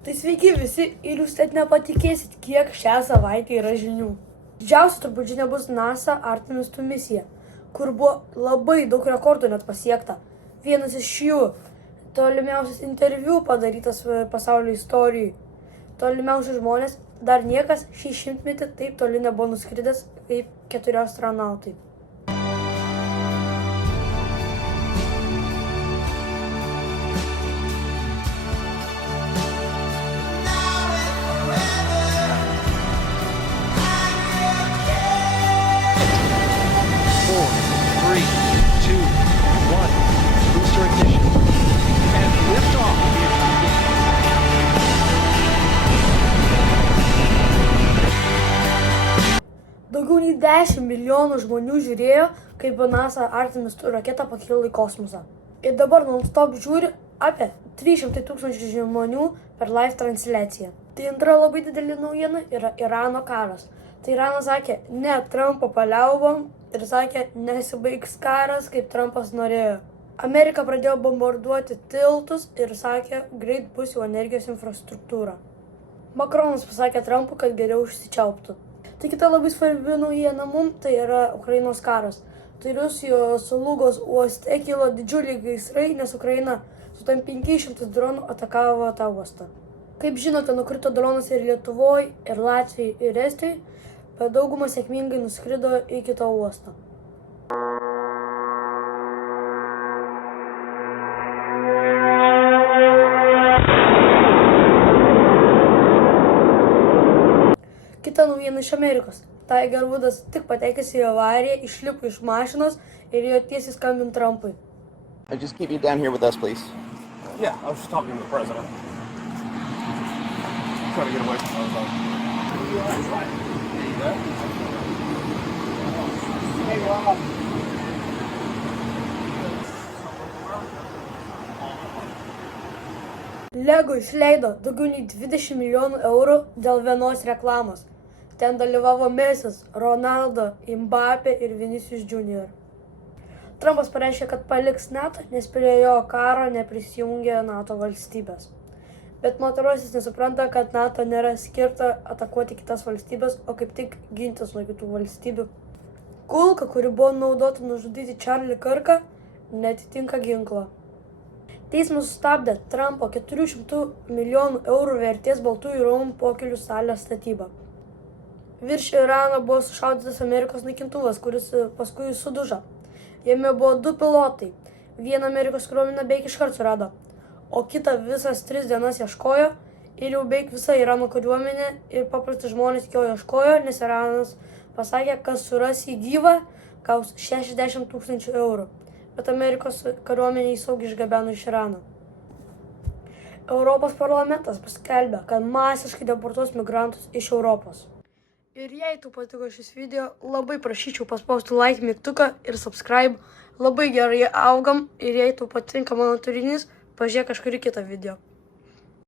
Tai sveiki visi ir jūs net nepatikėsit, kiek šią savaitę yra žinių. Didžiausia turbūt žinia bus NASA Artemis II misija, kur buvo labai daug rekordų net pasiekta. Vienas iš jų – tolimiausias interviu padarytas pasaulio istorijai. Tolimiausi žmonės, dar niekas šį šimtmetį taip toli nebuvo nuskridęs kaip 4 astronautai. Daugiau nei 10 milijonų žmonių žiūrėjo, kaip NASA Artemis II raketa pakilo į kosmosą. Ir dabar non-stop žiūri apie 300 000 žmonių per live transliaciją. Tai antra labai didelė naujiena yra Irano karas. Tai Iranas sakė ne Trumpo paliaubom ir sakė nesibaigs karas, kaip Trumpas norėjo. Amerika pradėjo bombarduoti tiltus ir sakė, greit bus jau energijos infrastruktūra. Makronas pasakė Trumpui, kad geriau užsičiauptų. Tai kita labai svarbi naujiena mums, tai yra Ukrainos karas. Tai Rusijos Lugos uoste kilo didžiuliai gaisrai, nes Ukraina su tam 500 dronų atakavo tą uostą. Kaip žinote, nukrito dronas ir Lietuvoje, ir Latvijoje, ir Estijoje, bet dauguma sėkmingai nuskrido į kitą uostą. Kita naujiena iš Amerikos. Tiger Woodas tik patekęs į avariją, išlipo iš mašinos ir jo tiesiai skambint Trumpui. Just keep you down here with us, please. Yeah, I was just talking to the president. Trying to get away from those. Hey, Rob. Lego išleido daugiau nei 20 milijonų eurų dėl vienos reklamos. Ten dalyvavo Mesis, Ronaldo, Mbappé ir Vinicius Junior. Trumpas pareiškė, kad paliks NATO, nes prie jo karo neprisijungė NATO valstybės. Bet Motorosis nesupranta, kad NATO nėra skirta atakuoti kitas valstybės, o kaip tik gintis nuo kitų valstybių. Kulka, kuri buvo naudota nužudyti Charlie Kirką, netitinka ginklo. Teismas sustabdė Trumpo 400 milijonų eurų vertės Baltųjų rūmų pokylių salės statybą. Virš Irano buvo sušaudytas Amerikos naikintuvas, kuris paskui sudužo. Jame buvo 2 pilotai. Vieną Amerikos kariuomenę beveik iškart surado, o kitą visas 3 dienas ieškojo ir jau beveik visa Irano kariuomenė ir paprasti žmonės jo ieškojo, nes Iranas pasakė, kas suras jį gyvą, gaus 60 000 eurų. Bet Amerikos kariuomenė jį saugiai išgabeno iš Irano. Europos parlamentas paskelbė, kad masiškai deportuos migrantus iš Europos. Ir jei tau patiko šis video, labai prašyčiau paspausti like mygtuką ir subscribe. Labai gerai augam ir jei tau patinka mano turinys, pažiūrėk kažkurį kitą video.